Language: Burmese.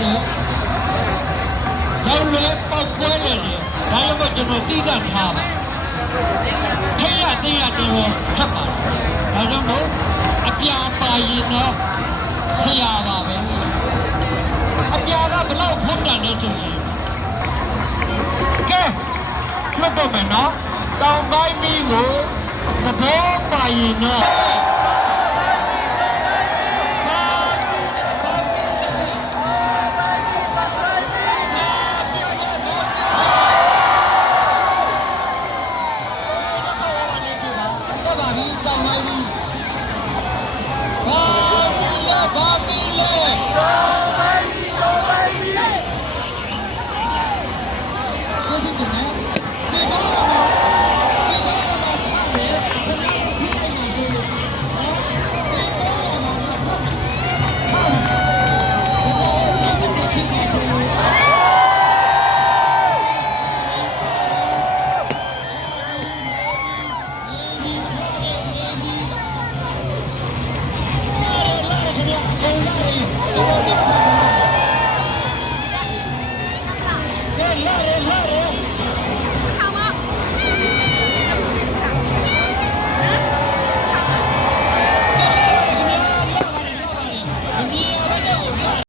တယ်ရောက်လဲပောက်ကွဲလေတယ်ဒါကြောင့်မို့ကျွန်တော်တိကထားပါထိရသိရတော့ထပ်ပါဒါကြောင့်မို့အပြာပါရင်တော့ဆရာပါပဲအပြာကဘလောက်ဖုံးတယ်လဲဆိုရင်ကဲလွတ်တော့မယ်နော်တောင်ပိုင်းမီးကိုသဘောပါရင်တော့ Larry, Larry.